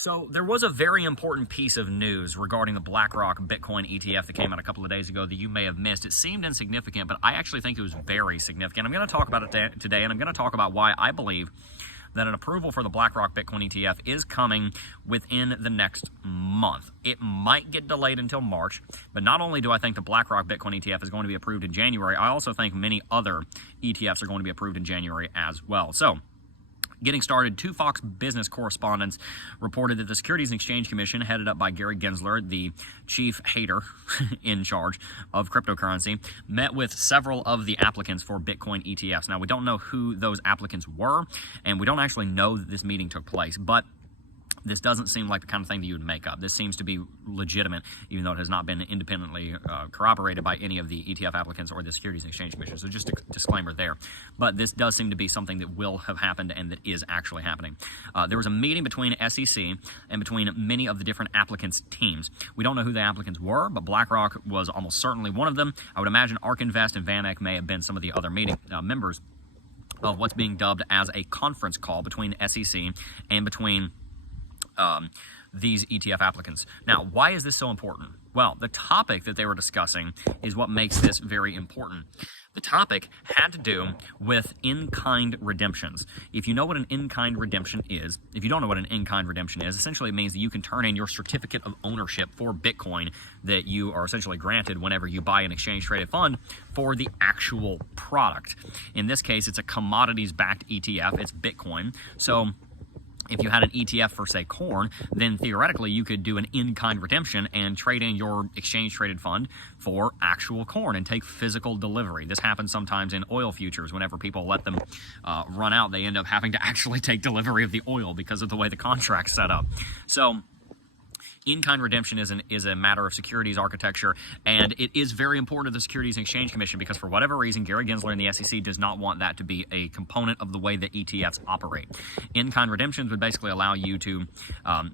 So there was a very important piece of news regarding the BlackRock Bitcoin ETF that came out a couple of days ago that you may have missed. It seemed insignificant, but I actually think it was very significant. I'm going to talk about it today, and I'm going to talk about why I believe that an approval for the BlackRock Bitcoin ETF is coming within the next month. It might get delayed until March, but not only do I think the BlackRock Bitcoin ETF is going to be approved in January, I also think many other ETFs are going to be approved in January as well. So, getting started, two Fox Business correspondents reported that the Securities and Exchange Commission, headed up by Gary Gensler, the chief hater in charge of cryptocurrency, met with several of the applicants for Bitcoin ETFs. Now, we don't know who those applicants were, and we don't actually know that this meeting took place, but this doesn't seem like the kind of thing that you would make up. This seems to be legitimate, even though it has not been independently corroborated by any of the ETF applicants or the Securities and Exchange Commission. So just a disclaimer there. But this does seem to be something that will have happened and that is actually happening. There was a meeting between SEC and between many of the different applicants' teams. We don't know who the applicants were, but BlackRock was almost certainly one of them. I would imagine ARK Invest and VanEck may have been some of the other meeting members of what's being dubbed as a conference call between SEC and between these ETF applicants. Now, why is this so important? Well, the topic that they were discussing is what makes this very important. The topic had to do with in-kind redemptions. If you know what an in-kind redemption is, if you don't know what an in-kind redemption is, essentially it means that you can turn in your certificate of ownership for Bitcoin that you are essentially granted whenever you buy an exchange-traded fund for the actual product. In this case, it's a commodities-backed ETF. It's Bitcoin. So if you had an ETF for, say, corn, then theoretically you could do an in-kind redemption and trade in your exchange-traded fund for actual corn and take physical delivery. This happens sometimes in oil futures. Whenever people let them run out, they end up having to actually take delivery of the oil because of the way the contract's set up. So in-kind redemption is a matter of securities architecture, and it is very important to the Securities and Exchange Commission because for whatever reason, Gary Gensler and the SEC does not want that to be a component of the way that ETFs operate. In-kind redemptions would basically allow you to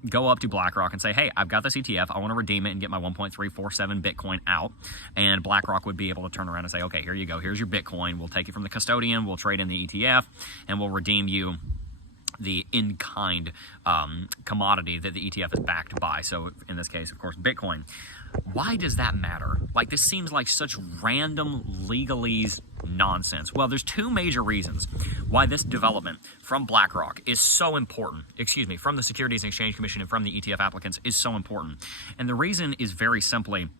go up to BlackRock and say, hey, I've got this ETF, I want to redeem it and get my 1.347 Bitcoin out, and BlackRock would be able to turn around and say, okay, here you go, here's your Bitcoin, we'll take it from the custodian, we'll trade in the ETF, and we'll redeem you the in-kind commodity that the ETF is backed by. So in this case, of course, Bitcoin. Why does that matter? Like, this seems like such random legalese nonsense. Well, there's two major reasons why this development from BlackRock is so important, from the Securities and Exchange Commission and from the ETF applicants is so important. And the reason is very simply,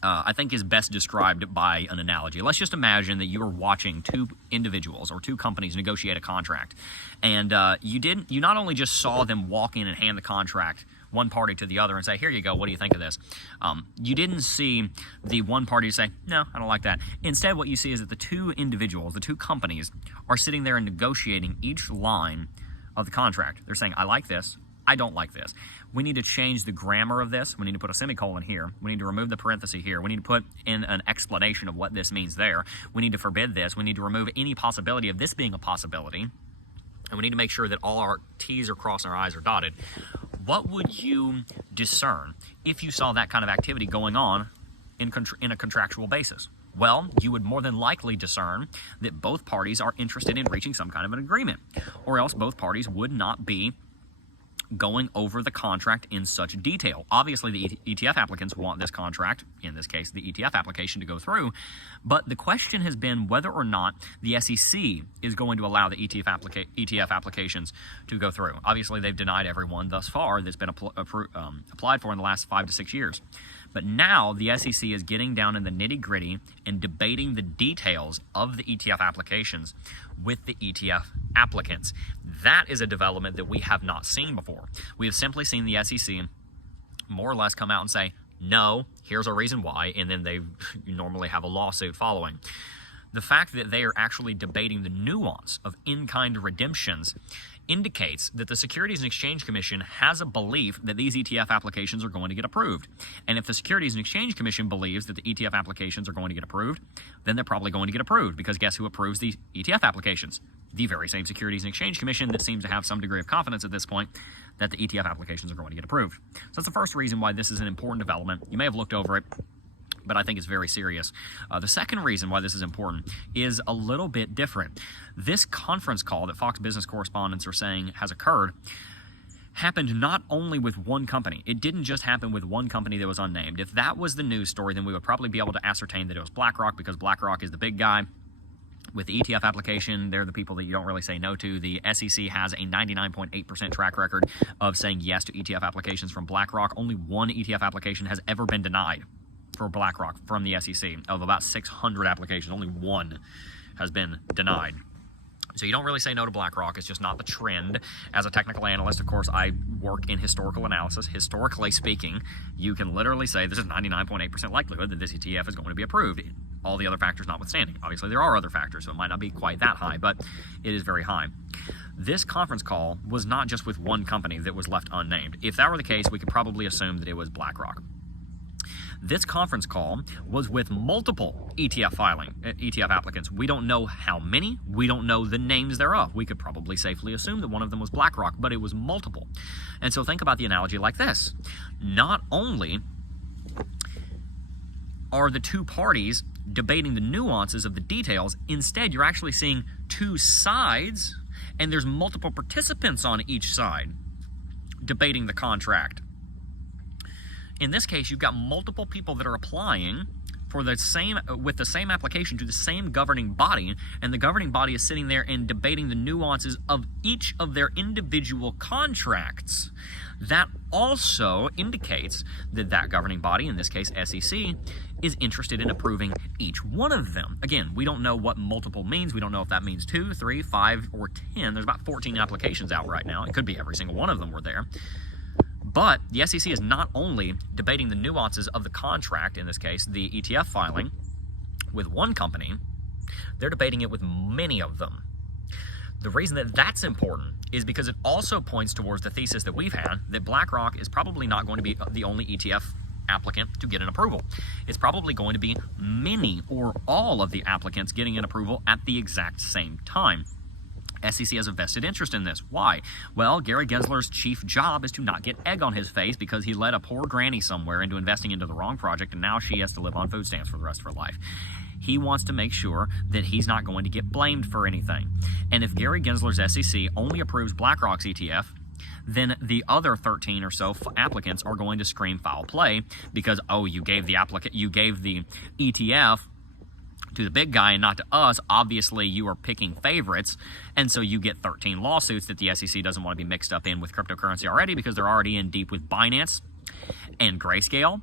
I think is best described by an analogy. Let's just imagine that you are watching two individuals or two companies negotiate a contract, and you not only just saw them walk in and hand the contract one party to the other and say, here you go, what do you think of this? You didn't see the one party say, no, I don't like that. Instead, what you see is that the two individuals, the two companies, are sitting there and negotiating each line of the contract. They're saying, I like this, I don't like this. We need to change the grammar of this. We need to put a semicolon here. We need to remove the parenthesis here. We need to put in an explanation of what this means there. We need to forbid this. We need to remove any possibility of this being a possibility. And we need to make sure that all our T's are crossed and our I's are dotted. What would you discern if you saw that kind of activity going on in a contractual basis? Well, you would more than likely discern that both parties are interested in reaching some kind of an agreement, or else both parties would not be going over the contract in such detail. Obviously, the ETF applicants want this contract, in this case, the ETF application, to go through, but the question has been whether or not the SEC is going to allow the ETF applications to go through. Obviously, they've denied everyone thus far that's been applied for in the last 5 to 6 years. But now the SEC is getting down in the nitty-gritty and debating the details of the ETF applications with the ETF applicants. That is a development that we have not seen before. We have simply seen the SEC more or less come out and say, no, here's a reason why, and then they normally have a lawsuit following. The fact that they are actually debating the nuance of in-kind redemptions indicates that the Securities and Exchange Commission has a belief that these ETF applications are going to get approved. And if the Securities and Exchange Commission believes that the ETF applications are going to get approved, then they're probably going to get approved, because guess who approves the ETF applications? The very same Securities and Exchange Commission that seems to have some degree of confidence at this point that the ETF applications are going to get approved. So that's the first reason why this is an important development. You may have looked over it, but I think it's very serious. The second reason why this is important is a little bit different. This conference call that Fox Business correspondents are saying has occurred happened not only with one company. It didn't just happen with one company that was unnamed. If that was the news story, then we would probably be able to ascertain that it was BlackRock, because BlackRock is the big guy. With the ETF application, they're the people that you don't really say no to. The SEC has a 99.8% track record of saying yes to ETF applications from BlackRock. Only one ETF application has ever been denied for BlackRock from the SEC. Of about 600 applications, only one has been denied. So you don't really say no to BlackRock. It's just not the trend. As a technical analyst, of course, I work in historical analysis. Historically speaking, you can literally say this is 99.8% likelihood that this ETF is going to be approved. All the other factors notwithstanding. Obviously, there are other factors, so it might not be quite that high, but it is very high. This conference call was not just with one company that was left unnamed. If that were the case, we could probably assume that it was BlackRock. This conference call was with multiple ETF applicants. We don't know how many. We don't know the names thereof. We could probably safely assume that one of them was BlackRock, but it was multiple. And so think about the analogy like this. Not only are the two parties debating the nuances of the details, instead you're actually seeing two sides, and there's multiple participants on each side debating the contract. In this case, you've got multiple people that are applying for the same, with the same application to the same governing body, and the governing body is sitting there and debating the nuances of each of their individual contracts. That also indicates that that governing body, in this case SEC, is interested in approving each one of them. Again, we don't know what multiple means. We don't know if that means 2, 3, 5, or 10. There's about 14 applications out right now. It could be every single one of them were there. But the SEC is not only debating the nuances of the contract, in this case, the ETF filing, with one company, they're debating it with many of them. The reason that that's important is because it also points towards the thesis that we've had that BlackRock is probably not going to be the only ETF applicant to get an approval. It's probably going to be many or all of the applicants getting an approval at the exact same time. SEC has a vested interest in this. Why? Well, Gary Gensler's chief job is to not get egg on his face because he led a poor granny somewhere into investing into the wrong project, and now she has to live on food stamps for the rest of her life. He wants to make sure that he's not going to get blamed for anything. And if Gary Gensler's SEC only approves BlackRock's ETF, then the other 13 or so applicants are going to scream foul play because, oh, you gave the ETF to the big guy and not to us. Obviously you are picking favorites, and so you get 13 lawsuits that the SEC doesn't want to be mixed up in with cryptocurrency already, because they're already in deep with Binance and Grayscale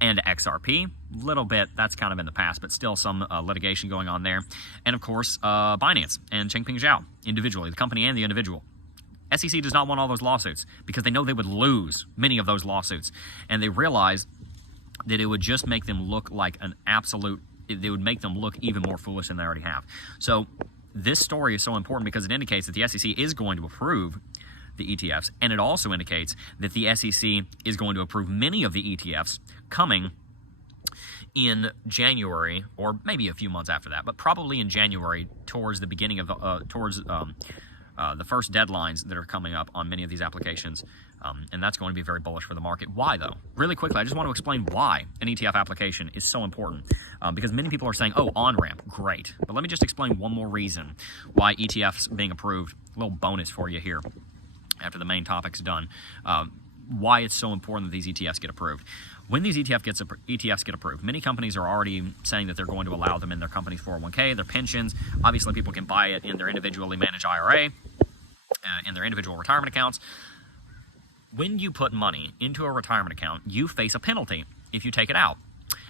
and XRP. Little bit, that's kind of in the past, but still some litigation going on there. And of course Binance and Changpeng Zhao individually, the company and the individual. SEC does not want all those lawsuits because they know they would lose many of those lawsuits, and they realize that it would just make them look like an absolute, they would make them look even more foolish than they already have. So this story is so important because it indicates that the SEC is going to approve the ETFs, and it also indicates that the SEC is going to approve many of the ETFs coming in January, or maybe a few months after that, but probably in January, towards the beginning of the first deadlines that are coming up on many of these applications. And that's going to be very bullish for the market. Why, though? Really quickly, I just want to explain why an ETF application is so important. Because many people are saying, oh, on-ramp, great. But let me just explain one more reason why ETFs being approved. A little bonus for you here after the main topic's done. Why it's so important that these ETFs get approved. When these ETFs get approved, many companies are already saying that they're going to allow them in their company's 401k, their pensions. Obviously, people can buy it in their individually managed IRA, in their individual retirement accounts. When you put money into a retirement account, you face a penalty if you take it out.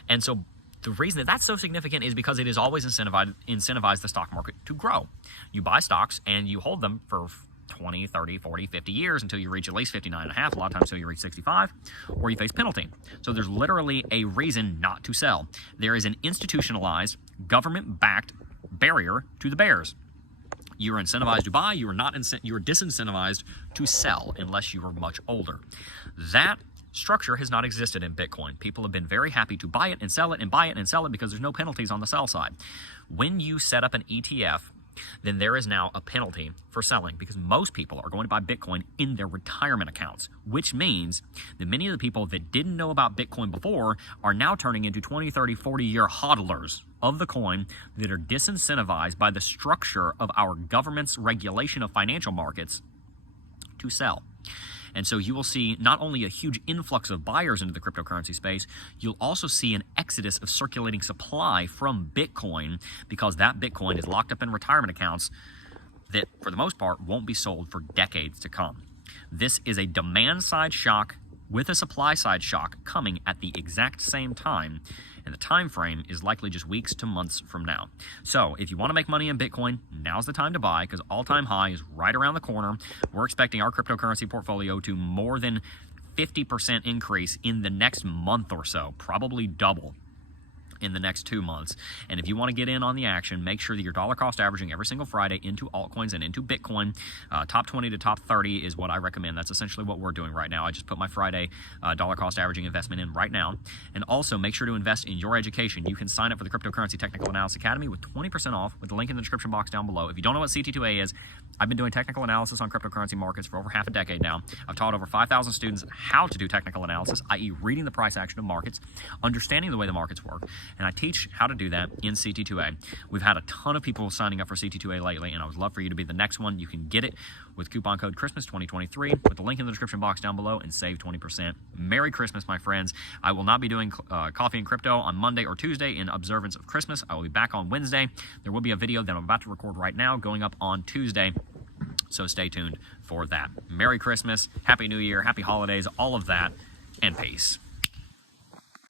And so the reason that that's so significant is because it is always incentivized the stock market to grow. You buy stocks and you hold them for 20, 30, 40, 50 years until you reach at least 59 and a half, a lot of times until you reach 65, or you face penalty. So there's literally a reason not to sell. There is an institutionalized, government-backed barrier to the bears. You are incentivized to buy, you are disincentivized to sell unless you are much older. That structure has not existed in Bitcoin. People have been very happy to buy it and sell it and buy it and sell it because there's no penalties on the sell side. When you set up an ETF, then there is now a penalty for selling because most people are going to buy Bitcoin in their retirement accounts, which means that many of the people that didn't know about Bitcoin before are now turning into 20, 30, 40-year hodlers of the coin that are disincentivized by the structure of our government's regulation of financial markets to sell. And so you will see not only a huge influx of buyers into the cryptocurrency space, you'll also see an exodus of circulating supply from Bitcoin, because that Bitcoin is locked up in retirement accounts that, for the most part, won't be sold for decades to come. This is a demand-side shock with a supply-side shock coming at the exact same time, and the time frame is likely just weeks to months from now. So if you want to make money in Bitcoin, now's the time to buy, because all-time high is right around the corner. We're expecting our cryptocurrency portfolio to more than 50% increase in the next month or so, probably double in the next 2 months. And if you want to get in on the action, make sure that you're dollar cost averaging every single Friday into altcoins and into Bitcoin. Top 20 to top 30 is what I recommend. That's essentially what we're doing right now. I just put my Friday dollar cost averaging investment in right now. And also make sure to invest in your education. You can sign up for the Cryptocurrency Technical Analysis Academy with 20% off with the link in the description box down below. If you don't know what CT2A is, I've been doing technical analysis on cryptocurrency markets for over half a decade now. I've taught over 5,000 students how to do technical analysis, i.e. reading the price action of markets, understanding the way the markets work, and I teach how to do that in CT2A. We've had a ton of people signing up for CT2A lately, and I would love for you to be the next one. You can get it with coupon code Christmas 2023 with the link in the description box down below and save 20%. Merry Christmas, my friends. I will not be doing Coffee and Crypto on Monday or Tuesday in observance of Christmas. I will be back on Wednesday. There will be a video that I'm about to record right now going up on Tuesday, so stay tuned for that. Merry Christmas, Happy New Year, Happy Holidays, all of that, and peace.